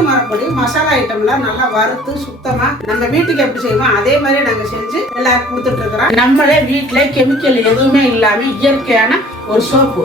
வீட்டு மரப்படி மசாலா ஐட்டம்லாம் நல்லா வறுத்து சுத்தமா நம்ம வீட்டுக்கு எப்படி செய்வோம் அதே மாதிரி நாங்க செஞ்சு எல்லாருக்கும் கொடுத்துட்டு இருக்கிறோம். நம்மளே வீட்டுல கெமிக்கல் எதுவுமே இல்லாம இயற்கையான ஒரு சோப்பு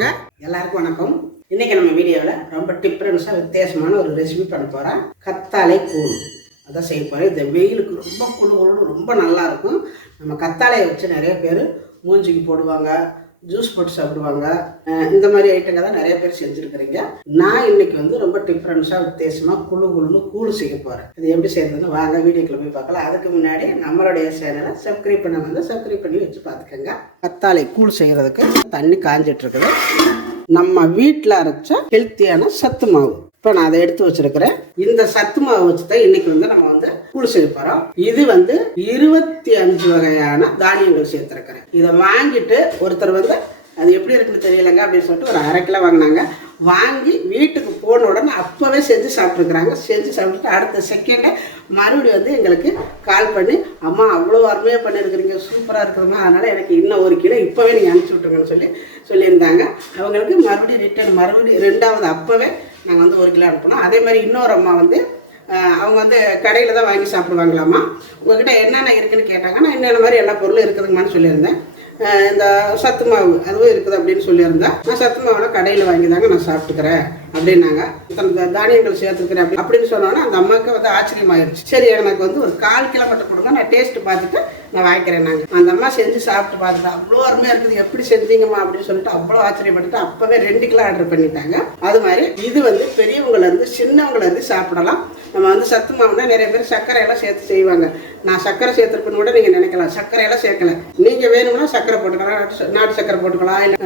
எல்லாருக்கும் வணக்கம். இன்னைக்கு நம்ம வீடியோவில் ரொம்ப டிஃப்ரென்ஸாக வித்தியாசமான ஒரு ரெசிபி பண்ண போகிறேன் கத்தாழை கூழ். அதான் செய்ய போகிறேன் இந்த வெயிலுக்கு ரொம்ப குழு குழுன்னு ரொம்ப நல்லா இருக்கும். நம்ம கத்தாழையை வச்சு நிறைய பேர் மூஞ்சிக்கு போடுவாங்க. ஜூஸ் போட்டு சாப்பிடுவாங்க. இந்த மாதிரி ஐட்டங்கள் தான் நிறைய பேர் செஞ்சுருக்கிறீங்க. நான் இன்னைக்கு வந்து ரொம்ப டிஃப்ரென்ஸாக வித்தியாசமாக குழு குழுன்னு கூழ் செய்ய போகிறேன் இது எப்படி செய்யறதுன்னு வாங்க வீடியோக்குள்ள போய் பார்க்கலாம். அதுக்கு முன்னாடி நம்மளுடைய சேனலை சப்ஸ்கிரைப் பண்ண வந்து சப்ஸ்கிரைப் பண்ணி வச்சு பார்த்துக்கோங்க. கத்தாழை கூழ் செய்கிறதுக்கு தண்ணி காஞ்சிட்டு இருக்குது. நம்ம வீட்டில் அரைச்ச ஹெல்த்தியான சத்து மாவு. இப்போ நான் அதை எடுத்து வச்சிருக்கிறேன். இந்த சத்து மாவு வச்சு தான் இன்னைக்கு வந்து நம்ம வந்து கூழ் செய்ய போகிறோம் இது வந்து இருபத்தி அஞ்சு வகையான தானியங்கள் சேர்த்துருக்கிறேன். இதை வாங்கிட்டு ஒருத்தர் வந்து அது எப்படி இருக்குன்னு தெரியலங்க அப்படின்னு சொல்லிட்டு ஒரு அரை கிலோ வாங்கினாங்க. வாங்கி வீட்டு போன உடனே அப்போவே செஞ்சு சாப்பிட்ருக்குறாங்க செஞ்சு சாப்பிட்டுட்டு அடுத்த செகண்டே மறுபடியும் வந்து எங்களுக்கு கால் பண்ணி அம்மா அவ்வளோ அருமையாக பண்ணியிருக்கிறீங்க சூப்பராக இருக்கிறோமா அதனால் எனக்கு இன்னும் ஒரு கிலோ இப்போவே நீங்கள் அனுப்பிச்சி விட்ருங்கன்னு சொல்லி சொல்லியிருந்தாங்க. அவங்களுக்கு மறுபடியும் ரிட்டர்ன் மறுபடியும் ரெண்டாவது அப்போவே நாங்கள் வந்து ஒரு கிலோ அனுப்பினோம். அதே மாதிரி இன்னொரு அம்மா வந்து அவங்க வந்து கடையில் தான் வாங்கி சாப்பிடுவாங்களாம்மா. உங்ககிட்ட என்னென்ன இருக்குன்னு கேட்டாங்க நான் என்னென்ன மாதிரி எல்லா பொருளும் இருக்குதுங்கம்மான்னு சொல்லியிருந்தேன். இந்த சத்து மாவு அதுவும் இருக்குது அப்படின்னு சொல்லியிருந்தா நான் சத்து மாவில் கடையில் வாங்கி தாங்க நான் சாப்பிட்டுக்கிறேன் அப்படின்னாங்க. இத்தனை தானியங்கள் சேர்த்துக்கிறேன் அப்படி அப்படின்னு சொன்னோன்னா அந்த அம்மாவுக்கு வந்து ஆச்சரியமாயிருச்சு. சரி எனக்கு வந்து ஒரு கால் கிலோ மட்டும் கொடுங்க நான் டேஸ்ட் பார்த்துட்டு நான் வாங்கிக்கிறேன் நாங்கள் அந்த அம்மா செஞ்சு சாப்பிட்டு பார்த்துட்டு அவ்வளோ அருமையாக இருக்குது எப்படி செஞ்சீங்கம்மா அப்படின்னு சொல்லிட்டு அவ்வளோ ஆச்சரியப்பட்டு அப்போவே ரெண்டு கிலோ ஆர்டர் பண்ணிட்டாங்க. அது மாதிரி இது வந்து பெரியவங்கள இருந்து சின்னவங்கள இருந்து சாப்பிடலாம். நம்ம வந்து சத்து மாவுனா நிறைய பேர் சர்க்கரை எல்லாம் சேர்த்து செய்வாங்க. நான் சர்க்கரை சேர்த்துருப்பேன்னு கூட நீங்கள் நினைக்கலாம். சர்க்கரை எல்லாம் சேர்க்கல. நீங்கள் வேணும்னா சர்க்கரை போட்டுக்கலாம் நாட்டு சர்க்கரை போட்டுக்கலாம் இல்லை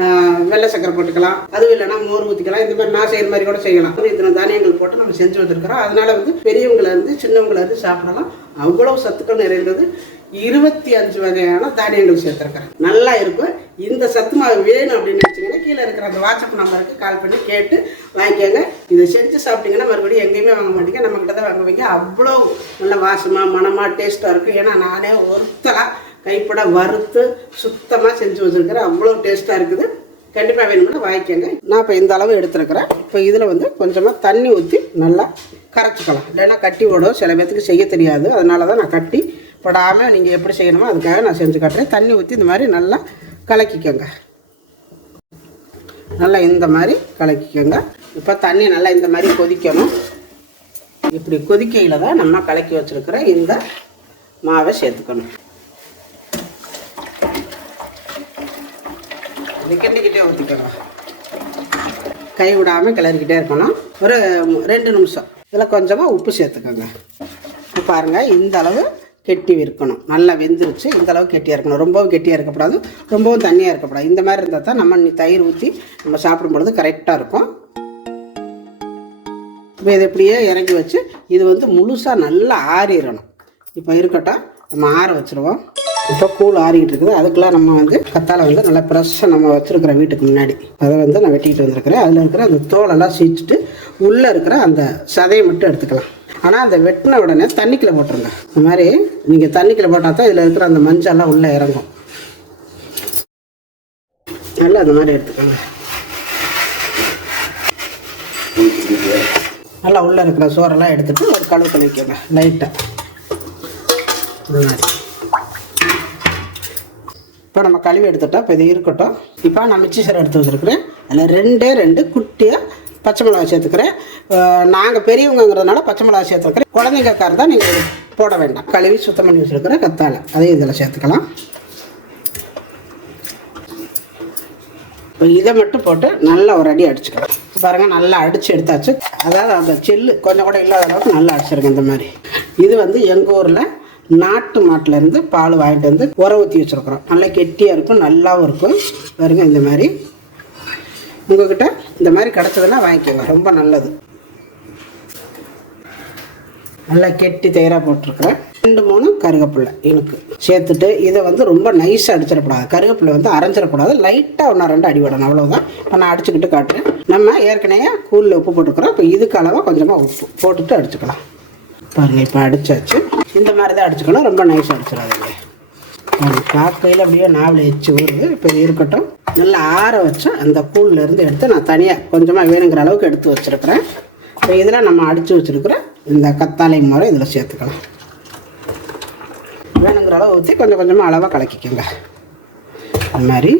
வெள்ளை சர்க்கரை போட்டுக்கலாம். அதுவும் இல்லைனா மோர் ஊற்றிக்கலாம் இந்த மாதிரி நான் செய்கிற மாதிரி கூட செய்யலாம். இத்தனை தானியங்கள் போட்டு நம்ம செஞ்சு வச்சிருக்கிறோம் அதனால வந்து பெரியவங்களை இருந்து சின்னவங்கள இருந்து சாப்பிடலாம். அவ்வளவு சத்துக்கள் நிறைந்தது இருபத்தி அஞ்சு வகையான தானியங்கள் சேர்த்துருக்குறேன். நல்லா இருக்கும். இந்த சத்து மாவு வேணும் அப்படின்னு நினச்சிங்கன்னா கீழே இருக்கிற அந்த வாட்ஸ்அப் நம்பருக்கு கால் பண்ணி கேட்டு வாங்கிக்கோங்க. இதை செஞ்சு சாப்பிட்டீங்கன்னா மறுபடியும் எங்கேயுமே வாங்க மாட்டீங்க. நம்ம கிட்ட தான் வாங்குவீங்க. அவ்வளோ நல்ல வாசமாக மனமாக டேஸ்ட்டாக இருக்கும். ஏன்னா நானே ஒருத்தலாக கைப்பட வறுத்து சுத்தமாக செஞ்சு வச்சுருக்கிறேன். அவ்வளோ டேஸ்ட்டாக இருக்குது. கண்டிப்பாக வேணும்னா வாங்கிக்கோங்க. நான் இப்போ இந்த அளவு எடுத்துருக்கிறேன். இப்போ இதில் வந்து கொஞ்சமாக தண்ணி ஊற்றி நல்லா கரைச்சிக்கலாம். இல்லைன்னா கட்டி விடும் சில பேர்த்துக்கு செய்ய தெரியாது. அதனால தான் நான் கட்டி படாமல் நீங்கள் எப்படி செய்யணுமோ அதுக்காக நான் செஞ்சு காட்டுறேன். தண்ணி ஊற்றி இந்த மாதிரி நல்லா கலக்கிக்கோங்க. நல்லா இந்த மாதிரி கலக்கிக்கோங்க. இப்போ தண்ணி நல்லா இந்த மாதிரி கொதிக்கணும். இப்படி கொதிக்கையில் தான் நம்ம கலக்கி வச்சுருக்கிற இந்த மாவை சேர்த்துக்கணும். இது கிண்டிக்கிட்டே ஊற்றிக்கோங்க கை விடாமல் கிளறிக்கிட்டே இருக்கணும். ஒரு ரெண்டு நிமிஷம். இதில் கொஞ்சமாக உப்பு சேர்த்துக்கோங்க. பாருங்கள் இந்த அளவு கெட்டி இருக்கணும் நல்லா வெந்துருச்சு. இந்த கெட்டியாக இருக்கணும். ரொம்பவும் கெட்டியாக இருக்கக்கூடாது ரொம்பவும் தண்ணியாக இருக்கக்கூடாது இந்த மாதிரி இருந்தால் தான் நம்ம தயிர் ஊற்றி நம்ம சாப்பிடும் பொழுது கரெக்டாக இருக்கும். இப்போ இதை இப்படியே இறக்கி வச்சு இது வந்து முழுசாக நல்லா ஆறிடணும். இப்போ இருக்கட்டும். நம்ம ஆற வச்சுருவோம். இப்போ கூழ் ஆறிக்கிட்டு இருக்குது. அதுக்கெல்லாம் நம்ம வந்து கத்தால வந்து நல்லா ஃப்ரெஷ்ஷாக நம்ம வச்சுருக்கிறோம் வீட்டுக்கு முன்னாடி. அதை வந்து நான் வெட்டிக்கிட்டு வந்திருக்கிறேன். அதில் இருக்கிற அந்த தோலெல்லாம் சீச்சிட்டு உள்ளே இருக்கிற அந்த சதையை மட்டும் எடுத்துக்கலாம். ஆனால் அந்த வெட்டின உடனே தண்ணிக்குள்ளே போட்டுருங்க. இந்த மாதிரி நீங்கள் தண்ணிக்குள்ளே போட்டால் தான் இதில் இருக்கிற அந்த மஞ்சள்லாம் உள்ளே இறங்கும். நல்லா அந்த மாதிரி எடுத்துக்கோங்க. நல்லா உள்ளே இருக்கிற சோறெல்லாம் எடுத்துகிட்டு ஒரு கழுவு கழுவிக்கோங்க லைட்டாக இப்போ நம்ம கழுவி எடுத்துட்டோம் இப்போ இது இருக்கட்டும். இப்போ நான் மிக்சி சார் எடுத்து வச்சுருக்கிறேன். அதில் ரெண்டே ரெண்டு குட்டியாக பச்சை மிளகா சேர்த்துக்கிறேன். நாங்கள் பெரியவங்கிறதுனால பச்சை மிளகா சேர்த்துருக்கிறேன். குழந்தைங்கக்கா தான் நீங்கள் போட வேண்டாம். கழுவி சுத்தம் பண்ணி வச்சுருக்கிற கத்தாழை. அதையும் இதில் சேர்த்துக்கலாம். இப்போ இதை மட்டும் போட்டு நல்லா ஒரு அடி அடிச்சுக்கலாம். பாருங்கள் நல்லா அடித்து எடுத்தாச்சு. அதாவது அந்த செல்லு கொஞ்சம் கூட இல்லாத அளவுக்கு நல்லா அடிச்சிருங்க இந்த மாதிரி. இது வந்து எங்கள் ஊரில் நாட்டு மாட்டிலேருந்து பால் வாங்கிட்டு வந்து உர ஊற்றி வச்சுருக்குறோம். நல்லா கெட்டியாக இருக்கும் நல்லாவும் இருக்கும். பாருங்கள் இந்த மாதிரி. உங்ககிட்ட இந்த மாதிரி கிடச்சதுன்னா வாங்கிக்கோங்க. ரொம்ப நல்லது. நல்லா கெட்டி தயிராக போட்டிருக்கிறேன் ரெண்டு மூணு கருவேப்பிலை இழுக்கு சேர்த்துட்டு இதை வந்து ரொம்ப நைஸாக அடிச்சிடக்கூடாது. கருவேப்பிலை வந்து அரைஞ்சிடக்கூடாது. லைட்டாக ஒன்றா ரெண்டு அடி விடணும். அவ்வளோதான் இப்போ நான் அடிச்சுக்கிட்டு காட்டுறேன். நம்ம ஏற்கனவே கூழில் உப்பு போட்டுக்கிறோம் இப்போ இதுக்கு அளவாக கொஞ்சமாக உப்பு போட்டுட்டு அடிச்சுக்கலாம். பாருங்கள் இப்போ அடிச்சாச்சு. இந்த மாதிரி தான் அடிச்சுக்கணும். ரொம்ப நைஸாக அடிச்சிடாதீங்க. காக்கையில் அப்படியே நாவில் எச்சு ஊறுது. இப்போ இருக்கட்டும். நல்லா ஆற வச்சோம் அந்த கூழ்லேருந்து எடுத்து நான் தனியாக கொஞ்சமாக வேணுங்கிற அளவுக்கு எடுத்து வச்சுருக்கிறேன். இப்போ இதில் நம்ம அடித்து வச்சுருக்கிற இந்த கத்தாழை முறை இதில் சேர்த்துக்கலாம். வேணுங்கிற அளவு ஊற்றி கொஞ்சம் கொஞ்சமாக அளவாக கலக்கிக்கோங்க. அது மாதிரி.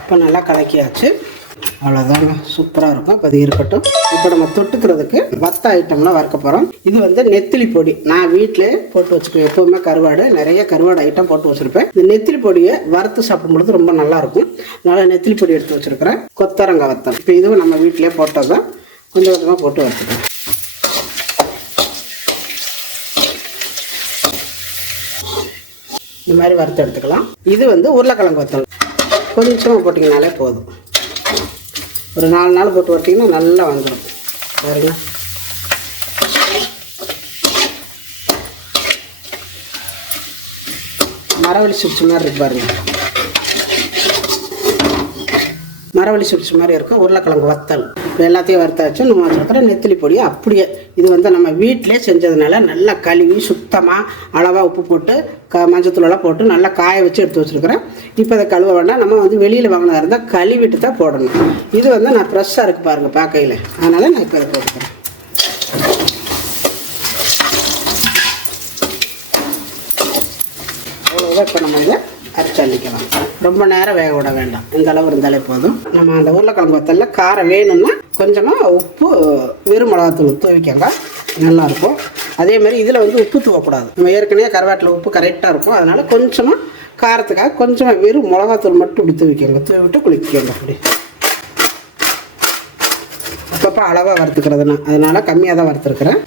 இப்போ நல்லா கலக்கியாச்சு. அவ்வளோதாங்க சூப்பராக இருக்கும். அப்போ அது இருக்கட்டும் இப்போ நம்ம தொட்டுக்கிறதுக்கு வத்த ஐட்டம்லாம் வறுக்க போகிறோம் இது வந்து நெத்திலி பொடி. நான் வீட்டிலே போட்டு வச்சுக்குவேன். எப்போவுமே கருவாடு நிறைய கருவாடு ஐட்டம் போட்டு வச்சுருப்பேன். இந்த நெத்திலி பொடியை வறுத்து சாப்பிடும்பொழுது ரொம்ப நல்லாயிருக்கும் அதனால் நெத்திலி பொடி எடுத்து வச்சுருக்கிறேன். கொத்தரங்காய் வத்தம் இப்போ இதுவும் நம்ம வீட்டிலே போட்டது தான். கொஞ்சம் கொஞ்சமாக போட்டு வச்சுக்கலாம் இந்த மாதிரி வறுத்து எடுத்துக்கலாம். இது வந்து உருளைக்கிழங்கு வத்தல். கொஞ்சமாக போட்டிங்கனாலே போதும். ஒரு நாலு நாள் போட்டு வரட்டிங்கன்னா நல்லா வந்துடும். பாருங்க. மரவள்ளி சுடிச்சு மாதிரி இருக்கு பாருங்கள் மரவள்ளி சுடிச்சு மாதிரி இருக்கும் உருளைக்கிழங்கு வத்தல். இப்போ எல்லாத்தையும் வறுத்தாச்சு நம்ம வச்சுருக்கிற நெத்திலி பொடியை அப்படியே இது வந்து நம்ம வீட்டிலே செஞ்சதுனால நல்லா கழுவி சுத்தமாக அளவாக உப்பு போட்டு க மஞ்சத்தூளெல்லாம் போட்டு நல்லா காய வச்சு எடுத்து வச்சுருக்கிறேன். இப்போ அதை கழுவ வேண்டாம். நம்ம வந்து வெளியில் வாங்கினதாக இருந்தால் கழுவிட்டு தான் போடணும். இது வந்து நான் ஃப்ரெஷ்ஷாக இருக்குது பாருங்கள் பார்க்கையில். அதனால் நான் இப்போ இதை போட்டுக்கிறேன். அவ்வளோதான் இப்போ நம்ம இதை அரைச்சல்லிக்கலாம் ரொம்ப நேரம் வேக விட வேண்டாம். இந்த அளவு இருந்தாலே போதும். நம்ம அந்த உருளைக்கிழங்கு வத்தல்ல காரம் வேணும்னா கொஞ்சமாக உப்பு வெறும் மிளகாத்தூள் தூவிக்கங்க. நல்லாயிருக்கும். அதே மாதிரி இதில் வந்து உப்பு தூவக்கூடாது. நம்ம ஏற்கனவே கருவாட்டில் உப்பு கரெக்டாக இருக்கும். அதனால் கொஞ்சமாக காரத்துக்காக கொஞ்சமாக வெறும் மிளகாத்தூள் மட்டும் இப்படி தூவிக்கங்க. தூவிட்டு குளிக்கங்க அப்படி. அப்பப்போ அளவாக வறுத்துக்கிறதுனா. அதனால் கம்மியாக தான் வறுத்துருக்குறேன்.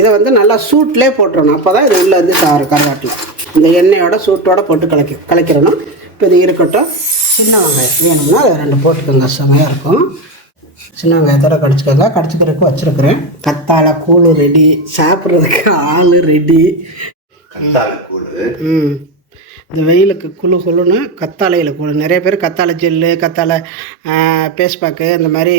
இதை வந்து நல்லா சூட்லேயே போட்டுருணும் அப்போ தான் இது உள்ளே இருந்து சாறு கருவாட்டில் இந்த எண்ணெயோட சூட்டோட போட்டு கலக்கி கலக்கிறணும். இப்போ இது இருக்கட்டும். சின்ன வெங்காயம் வேணும்னா அதை ரெண்டு போட்டுக்கோங்க. செமையாக இருக்கும். சின்ன வெங்காயத்தோட கடிச்சிக்கோங்க. கடிச்சிக்கிறதுக்கு வச்சுருக்கிறேன். கத்தாழை கூழ் ரெடி சாப்பிட்றதுக்கு ஆள் ரெடி கத்தாழை கூழ். ம். இந்த வெயிலுக்கு குளு குளுன்னு கத்தாழையில் கூழ். நிறைய பேர் கத்தாழை ஜெல்லு கத்தாழை பேஸ்பாக்கு இந்த மாதிரி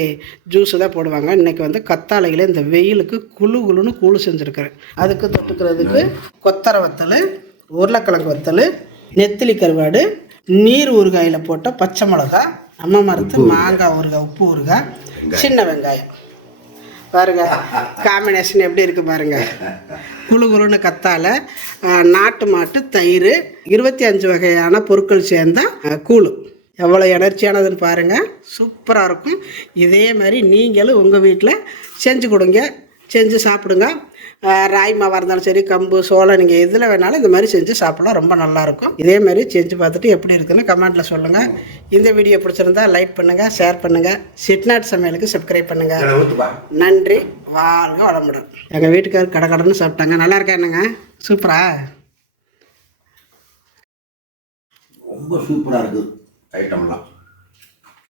ஜூஸு தான் போடுவாங்க. இன்றைக்கி வந்து கத்தாழையில் இந்த வெயிலுக்கு குளு குளுன்னு கூழ் செஞ்சுருக்கிறேன். அதுக்கு தொட்டுக்கிறதுக்கு கொத்தரை வத்தல் உருளைக்கிழங்கு வத்தல் நெத்திலி கருவாடு நீர் ஊறுகாயில் போட்ட பச்சை மிளகா அம்மா மரத்து மாங்காய் ஊறுகாய் உப்பு ஊறுகாய் சின்ன வெங்காயம். பாருங்க காம்பினேஷன் எப்படி இருக்கு பாருங்க. குழு குழுன்னு கத்தால நாட்டு மாட்டு தயிர் இருபத்தி அஞ்சு வகையான பொருட்கள் சேர்ந்த கூழ். எவ்வளோ எனர்ஜியானதுன்னு பாருங்கள் சூப்பராக இருக்கும். இதே மாதிரி நீங்களும் உங்கள் வீட்டில் செஞ்சு கொடுங்க. செஞ்சு சாப்பிடுங்க. ராய் மாவாக இருந்தாலும் சரி கம்பு சோளம் நீங்கள் எதில் வேணாலும் இந்த மாதிரி செஞ்சு சாப்பிடலாம். ரொம்ப நல்லாயிருக்கும் இதே மாதிரி செஞ்சு பார்த்துட்டு எப்படி இருக்குன்னு கமெண்ட்டில் சொல்லுங்கள் இந்த வீடியோ பிடிச்சிருந்தா லைக் பண்ணுங்கள் ஷேர் பண்ணுங்கள் சிட்நாட் சமையலுக்கு சப்ஸ்கிரைப் பண்ணுங்கள் நன்றி. வாழ்க வளமுடன். எங்கள் வீட்டுக்காரர் கடை கடன்னு சாப்பிட்டாங்க. நல்லா இருக்கா என்னங்க? சூப்பரா? ரொம்ப சூப்பராக இருக்குது ஐட்டம்லாம்